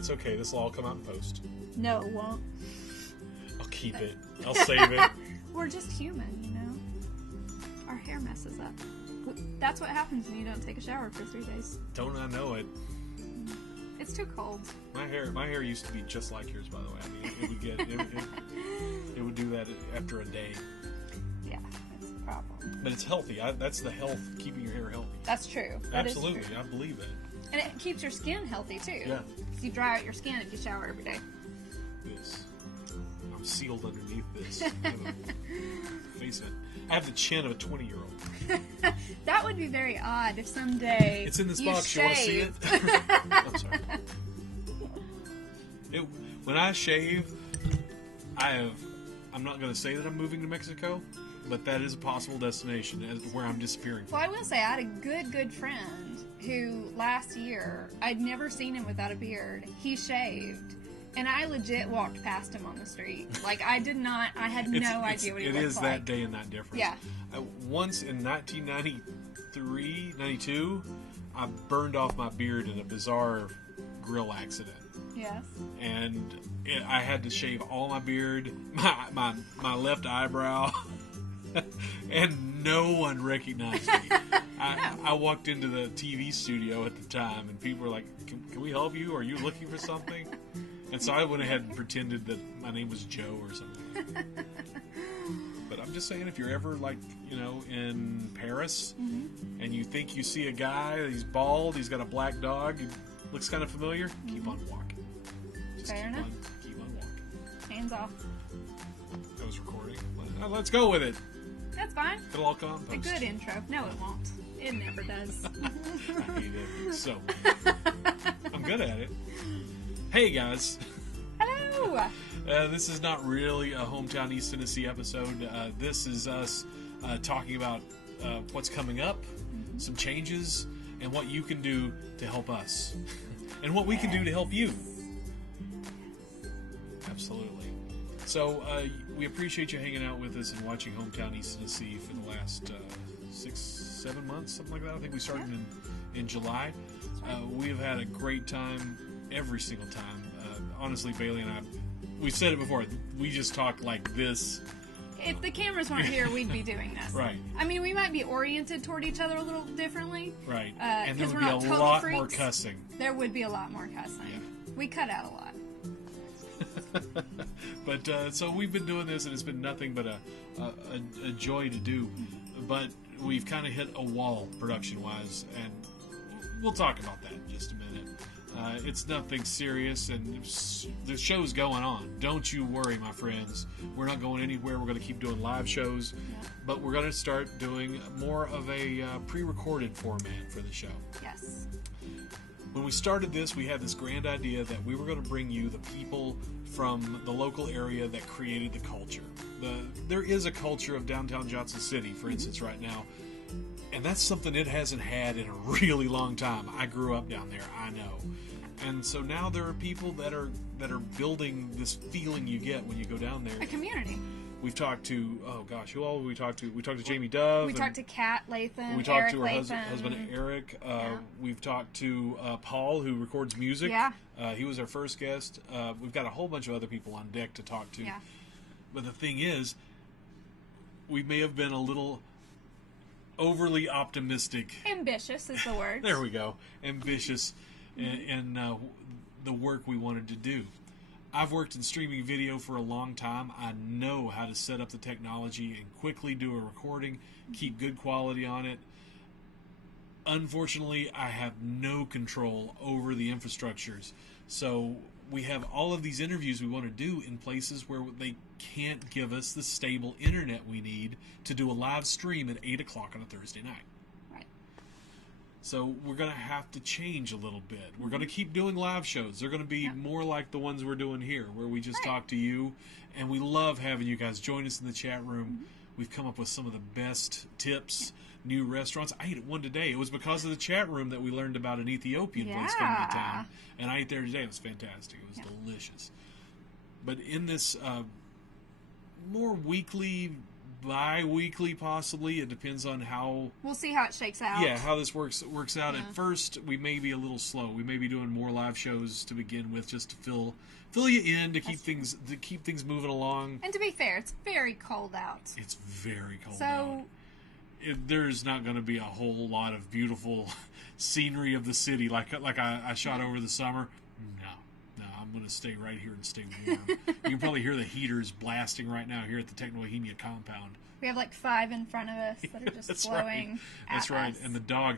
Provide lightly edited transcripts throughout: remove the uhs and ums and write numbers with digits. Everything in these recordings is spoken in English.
It's okay. This will all come out in post. No, it won't. I'll keep it. I'll save it. We're just human, you know? Our hair messes up. That's what happens when you don't take a shower for 3 days. Don't I know it? It's too cold. My hair used to be just like yours, by the way. I mean, it would do that after a day. Yeah, that's a problem. But it's healthy. That's the health, keeping your hair healthy. That's true. That Absolutely, is true. I believe that. And it keeps your skin healthy too. Yeah. Because you dry out your skin if you shower every day. I'm sealed underneath this. Face it. I have the chin of a 20-year-old. That would be very odd if someday it's in this you box. Shave. You want to see it? I'm sorry. When I shave, I'm not going to say that I'm moving to Mexico, but that is a possible destination where I'm disappearing from. Well, I will say I had a good friend who last year, I'd never seen him without a beard. He shaved. And I legit walked past him on the street. Like, I had no idea what he looked like. It is that day and that difference. Yeah. Once in 1993, 92, I burned off my beard in a bizarre grill accident. Yes. And I had to shave all my beard, my left eyebrow, and no one recognized me. I walked into the TV studio at the time, and people were like, can we help you? Are you looking for something? And so I went ahead and pretended that my name was Joe or something. But I'm just saying, if you're ever, in Paris, and you think you see a guy, he's bald, he's got a black dog, he looks kind of familiar, keep on walking. Just Fair enough. Keep on walking. Hands off. I was recording. Let's go with it. That's fine. It'll all come on post. A good intro. No, it won't. It never does. I hate it so much. I'm good at it. Hey, guys. Hello. This is not really a Hometown East Tennessee episode. This is us talking about what's coming up, some changes, and what you can do to help us. And what we can do to help you. Absolutely. So, we appreciate you hanging out with us and watching Hometown East Tennessee for the last 6-7 months, something like that. I think we started in July. We have had a great time every single time. Honestly, Bailey and I, we've said it before, we just talk like this. If the cameras weren't here, we'd be doing this. Right. I mean, we might be oriented toward each other a little differently. Right. And there would we're be a not total lot freaks. more cussing. There would be a lot more cussing. Yeah. We cut out a lot. But so we've been doing this, and it's been nothing but a joy to do. But we've kind of hit a wall production-wise, and we'll talk about that in just a minute. It's nothing serious, and the show's going on. Don't you worry, my friends. We're not going anywhere. We're going to keep doing live shows, but we're going to start doing more of a pre-recorded format for the show. Yes. When we started this, we had this grand idea that we were going to bring you the people from the local area that created the culture. There is a culture of downtown Johnson City, for instance, right now, and that's something it hasn't had in a really long time. I grew up down there, I know. And so now there are people that are building this feeling you get when you go down there. A community. We've talked to, who all have we talked to? We talked to Jamie Dove. We talked to Kat Latham. We talked Eric to her Latham. husband Eric. We've talked to Paul, who records music. Yeah. He was our first guest. We've got a whole bunch of other people on deck to talk to. Yeah. But the thing is, we may have been a little overly optimistic. Ambitious is the word. There we go. Ambitious in the work we wanted to do. I've worked in streaming video for a long time. I know how to set up the technology and quickly do a recording, keep good quality on it. Unfortunately, I have no control over the infrastructures. So we have all of these interviews we want to do in places where they can't give us the stable internet we need to do a live stream at 8 o'clock on a Thursday night. So we're going to have to change a little bit. We're going to keep doing live shows. They're going to be more like the ones we're doing here, where we just talk to you. And we love having you guys join us in the chat room. We've come up with some of the best tips, new restaurants. I ate at one today. It was because of the chat room that we learned about an Ethiopian place coming to town. And I ate there today. It was fantastic. It was delicious. But in this more weekly bi-weekly possibly. It depends on how... We'll see how it shakes out. Yeah, how this works out. Yeah. At first, we may be a little slow. We may be doing more live shows to begin with, just to fill you in, to keep things moving along. And to be fair, it's very cold out. It's very cold so, out. There's not going to be a whole lot of beautiful scenery of the city like I shot over the summer. No, I'm going to stay right here and stay warm. You can probably hear the heaters blasting right now here at the Technobohemia compound. We have like 5 in front of us that are just blowing. That's right. And the dog.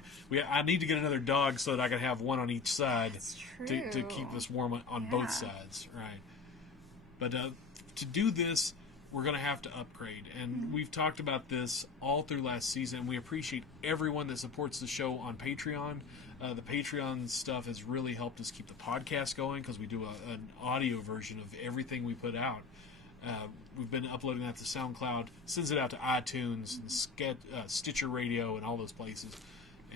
I need to get another dog so that I can have one on each side. That's true. To keep us warm on both sides. Right. But to do this, we're going to have to upgrade. And we've talked about this all through last season. We appreciate everyone that supports the show on Patreon. The Patreon stuff has really helped us keep the podcast going because we do an audio version of everything we put out. We've been uploading that to SoundCloud, sends it out to iTunes and Stitcher Radio and all those places.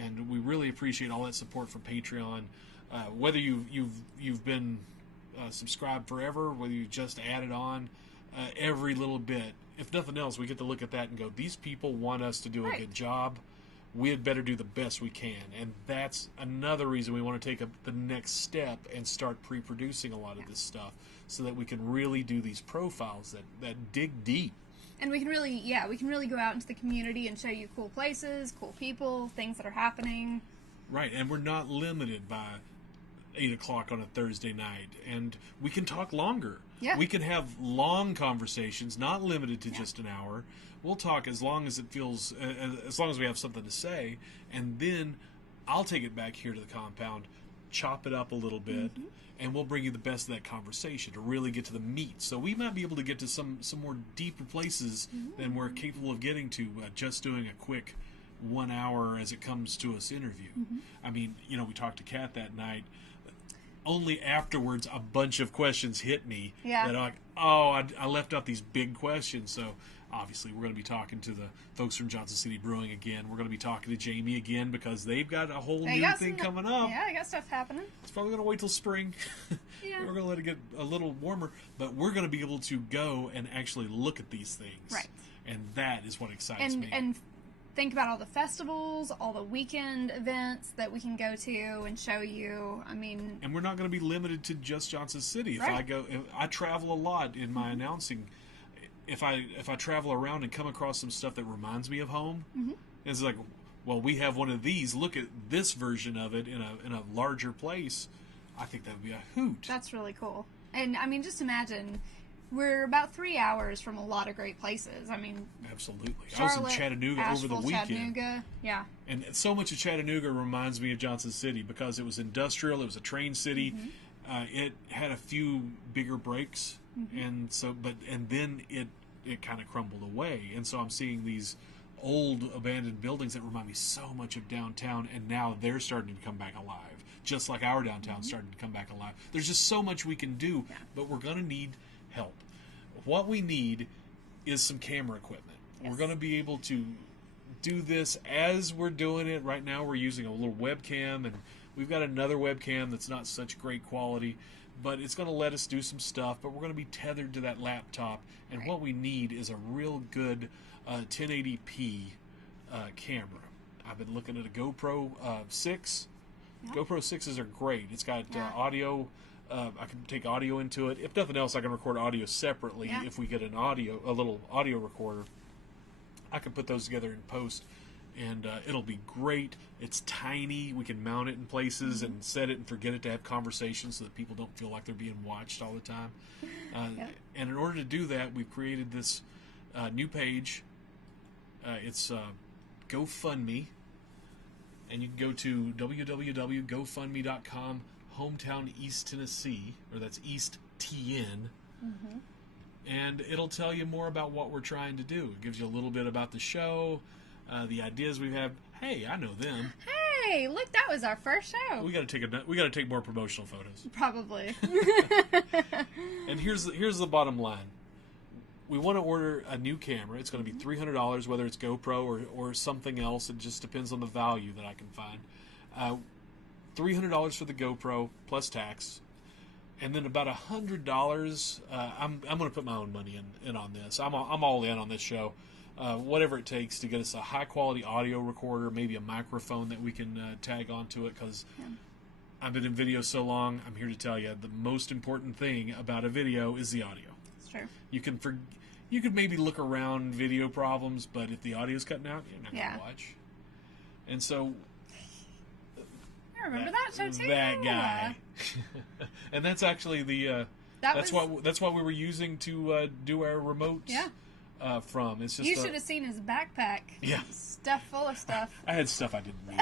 And we really appreciate all that support from Patreon. Whether you've been subscribed forever, whether you just added on, every little bit. If nothing else, we get to look at that and go, these people want us to do a good job. We had better do the best we can. And that's another reason we want to take the next step and start pre-producing a lot of this stuff so that we can really do these profiles that dig deep. And we can really go out into the community and show you cool places, cool people, things that are happening. Right, and we're not limited by 8 o'clock on a Thursday night. And we can talk longer. Yeah. We can have long conversations, not limited to just an hour. We'll talk as long as it feels, as long as we have something to say. And then I'll take it back here to the compound, chop it up a little bit, and we'll bring you the best of that conversation to really get to the meat. So we might be able to get to some more deeper places than we're capable of getting to just doing a quick 1 hour as it comes to us interview. I mean, we talked to Kat that night. Only afterwards a bunch of questions hit me that I'm like, I left out these big questions. So obviously we're going to be talking to the folks from Johnson City Brewing again. We're going to be talking to Jamie again because they've got a whole new thing coming up. Yeah, they got stuff happening. It's probably going to wait till spring. Yeah. We're going to let it get a little warmer, but we're going to be able to go and actually look at these things. Right. And that is what excites me. And think about all the festivals, all the weekend events that we can go to and show you. I mean, and we're not going to be limited to just Johnson City. Right. If I travel a lot in my announcing. If I travel around and come across some stuff that reminds me of home, it's like, well, we have one of these. Look at this version of it in a larger place. I think that would be a hoot. That's really cool. And I mean, just imagine. We're about 3 hours from a lot of great places. I mean, absolutely. Charlotte, I was in Chattanooga Asheville, over the weekend. Chattanooga, yeah. And so much of Chattanooga reminds me of Johnson City because it was industrial. It was a train city. It had a few bigger breaks, and then it kind of crumbled away. And so I'm seeing these old abandoned buildings that remind me so much of downtown, and now they're starting to come back alive, just like our downtown started to come back alive. There's just so much we can do, but we're going to need help. What we need is some camera equipment. Yes. We're going to be able to do this as we're doing it. Right now we're using a little webcam, and we've got another webcam that's not such great quality, but it's going to let us do some stuff, but we're going to be tethered to that laptop, and what we need is a real good 1080p camera. I've been looking at a GoPro 6. GoPro 6s are great. It's got audio. I can take audio into it. If nothing else, I can record audio separately. If we get a little audio recorder, I can put those together in post, and it'll be great. It's tiny. We can mount it in places and set it and forget it to have conversations so that people don't feel like they're being watched all the time. And in order to do that, we've created this new page. It's GoFundMe, and you can go to www.gofundme.com Hometown East Tennessee, or that's East TN, and it'll tell you more about what we're trying to do. It gives you a little bit about the show, the ideas we've had. Hey, I know them. Hey, look, that was our first show. We got to take more promotional photos. Probably. And here's the bottom line. We want to order a new camera. It's going to be $300, whether it's GoPro or something else. It just depends on the value that I can find. $300 for the GoPro plus tax, and then about $100. I'm going to put my own money in on this. I'm all in on this show. whatever it takes to get us a high-quality audio recorder, maybe a microphone that we can tag onto it, because I've been in video so long, I'm here to tell you, the most important thing about a video is the audio. It's true. You could maybe look around video problems, but if the audio's cutting out, you're not going to watch. And so... I remember that show, too. That guy. And that's actually the... That's what we were using to do our remote from. It's just you should have seen his backpack. Yeah. Stuff full of stuff. I had stuff I didn't need.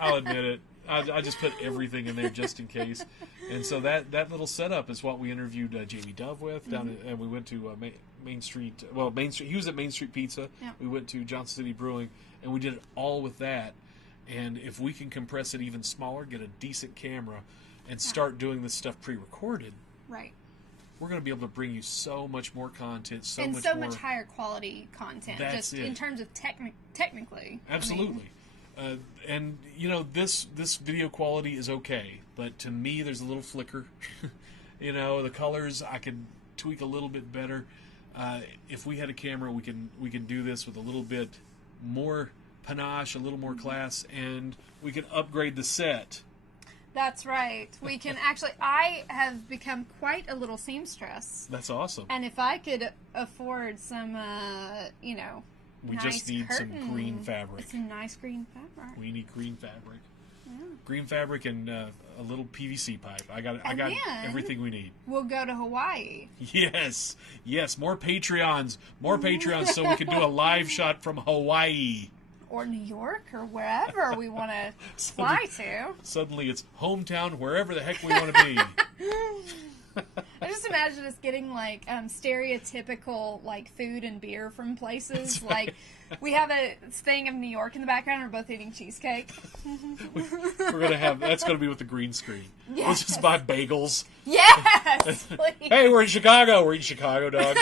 I'll admit it. I just put everything in there just in case. And so that little setup is what we interviewed Jamie Dove with down and we went to Main Street. Well, Main Street. He was at Main Street Pizza. Yeah. We went to Johnson City Brewing, and we did it all with that. And if we can compress it even smaller, get a decent camera, and start doing this stuff pre-recorded, right, we're going to be able to bring you so much more content, so much higher quality content. That's just it. In terms of technically. Absolutely. And you know, this video quality is okay, but to me, there's a little flicker. You know, the colors I could tweak a little bit better. If we had a camera, we can do this with a little bit more panache, a little more class, and we can upgrade the set. That's right. We can actually... I have become quite a little seamstress. That's awesome. And if I could afford some, we nice just need curtain, some green fabric. Some nice green fabric. We need green fabric. Yeah. Green fabric and a little PVC pipe. I got everything we need. We'll go to Hawaii. Yes. More Patreons. So we can do a live shot from Hawaii. Or New York, or wherever we want to fly to. Suddenly it's hometown, wherever the heck we want to be. I just imagine us getting, like, stereotypical, like, food and beer from places. Like, we have a thing of New York in the background, and we're both eating cheesecake. We're going to have, that's going to be with the green screen. Yes. Let's just buy bagels. Yes, please. Hey, we're in Chicago. We're eating Chicago dogs.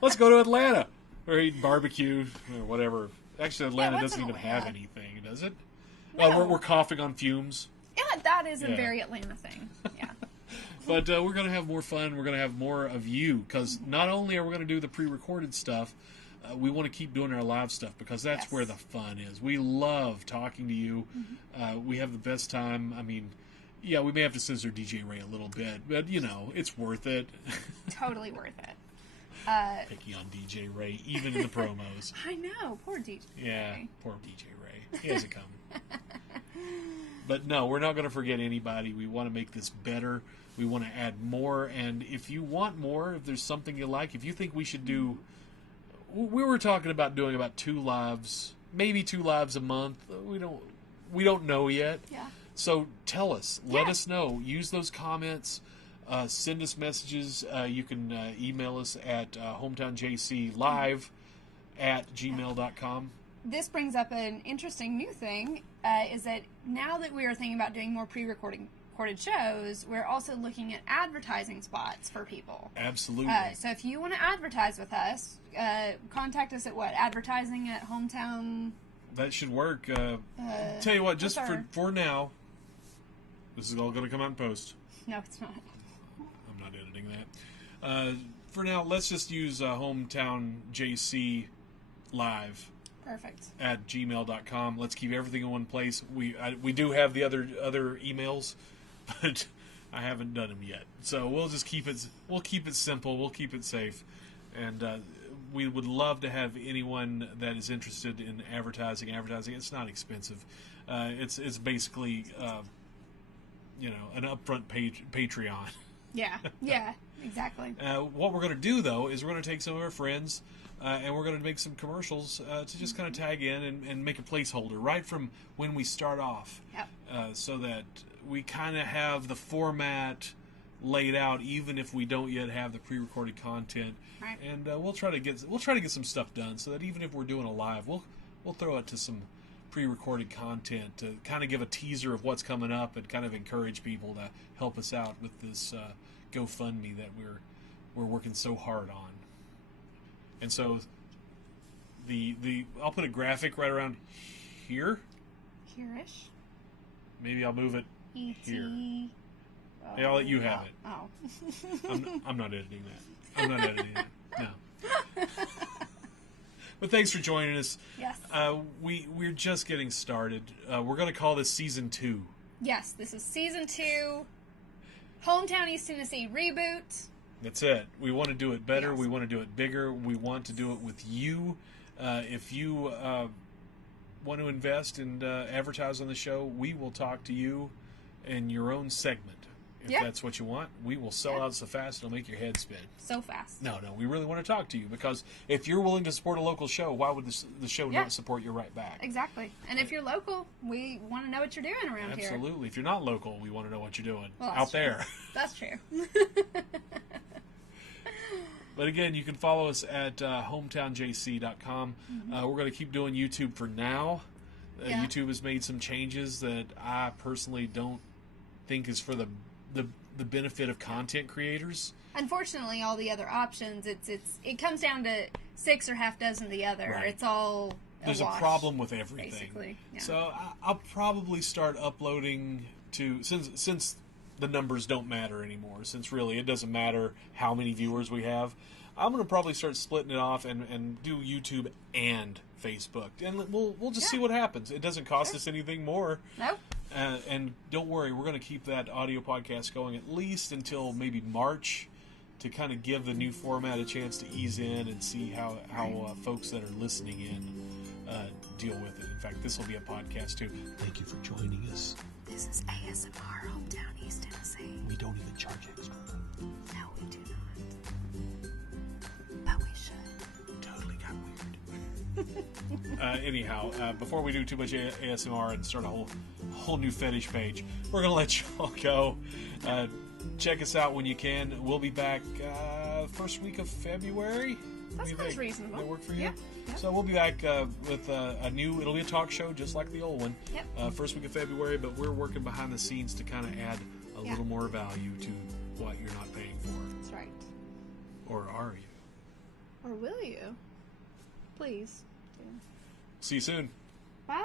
Let's go to Atlanta. We're eating barbecue, or whatever. Actually, Atlanta doesn't even have anything, does it? No. Well, we're coughing on fumes. Yeah, that is a very Atlanta thing. Yeah. But we're going to have more fun. We're going to have more of you, because not only are we going to do the pre-recorded stuff, we want to keep doing our live stuff, because that's where the fun is. We love talking to you. We have the best time. I mean, yeah, we may have to censor DJ Ray a little bit, but, you know, it's worth it. Totally worth it. Picking on DJ Ray, even in the promos. I know, poor DJ Yeah, Ray. Poor DJ Ray. He hasn't come. But no, we're not going to forget anybody. We want to make this better. We want to add more. And if you want more, if there's something you like, if you think we should do... We were talking about doing about 2 lives, maybe 2 lives a month. We don't know yet. Yeah. So tell us. Let us know. Use those comments. Send us messages. You can email us at hometownjclive@gmail.com. This brings up an interesting new thing, is that now that we are thinking about doing more pre-recorded shows, we're also looking at advertising spots for people. Absolutely. So if you want to advertise with us, contact us at what? Advertising at Hometown... That should work. Tell you what, just for now, this is all going to come out in post. No, it's not. I'm not editing that. For now, let's just use Hometown JC Live. Perfect. At gmail.com. Let's keep everything in one place. We do have the other emails, but I haven't done them yet. So we'll just keep it. We'll keep it simple. We'll keep it safe, and we would love to have anyone that is interested in advertising. It's not expensive. It's basically an upfront Patreon. Yeah, exactly. What we're going to do, though, is we're going to take some of our friends and we're going to make some commercials to just kind of tag in and make a placeholder right from when we start off. Yep. So that we kind of have the format laid out, even if we don't yet have the pre-recorded content. Right. And we'll try to get some stuff done, so that even if we're doing a live, we'll throw it to some pre-recorded content to kind of give a teaser of what's coming up and kind of encourage people to help us out with this GoFundMe that we're working so hard on. And so I'll put a graphic right around here. Here-ish. Maybe I'll move it here. Hey, I'll let you have it. Oh. I'm not editing that. I'm not editing it. No. But thanks for joining us. Yes. We're just getting started. We're going to call this Season 2. Yes, this is Season 2, Hometown East Tennessee reboot. That's it. We want to do it better. Yes. We want to do it bigger. We want to do it with you. If you want to invest and advertise on the show, we will talk to you in your own segment. If that's what you want, we will sell out so fast it'll make your head spin. So fast. No, we really want to talk to you because if you're willing to support a local show, why would the show not support you right back? Exactly. And if you're local, we want to know what you're doing around here. Absolutely. If you're not local, we want to know what you're doing Well, there. That's true. But again, you can follow us at hometownjc.com. We're going to keep doing YouTube for now. YouTube has made some changes that I personally don't think is for the benefit of content creators. Unfortunately, all the other options, it comes down to 6 or half dozen the other. Right. It's all There's a wash, a problem with everything. basically. Yeah. So I'll probably start uploading to since the numbers don't matter anymore. Since really it doesn't matter how many viewers we have, I'm going to probably start splitting it off and do YouTube and Facebook, and we'll just see what happens. It doesn't cost us anything more. Nope. And don't worry, we're going to keep that audio podcast going at least until maybe March to kind of give the new format a chance to ease in and see how folks that are listening in deal with it. In fact, this will be a podcast too. Thank you for joining us. This is ASMR Hometown East Tennessee. We don't even charge extra. No, we do not. But we should. Totally got weird. Anyhow, before we do too much ASMR and start a whole new fetish page, we're going to let y'all go. Check us out when you can. We'll be back first week of February. That sounds reasonable. That work for you? Yeah. So we'll be back with it'll be a talk show just like the old one. Yep. First week of February, but we're working behind the scenes to kind of add a little more value to what you're not paying for. That's right. Or are you? Or will you? Please. See you soon. Bye.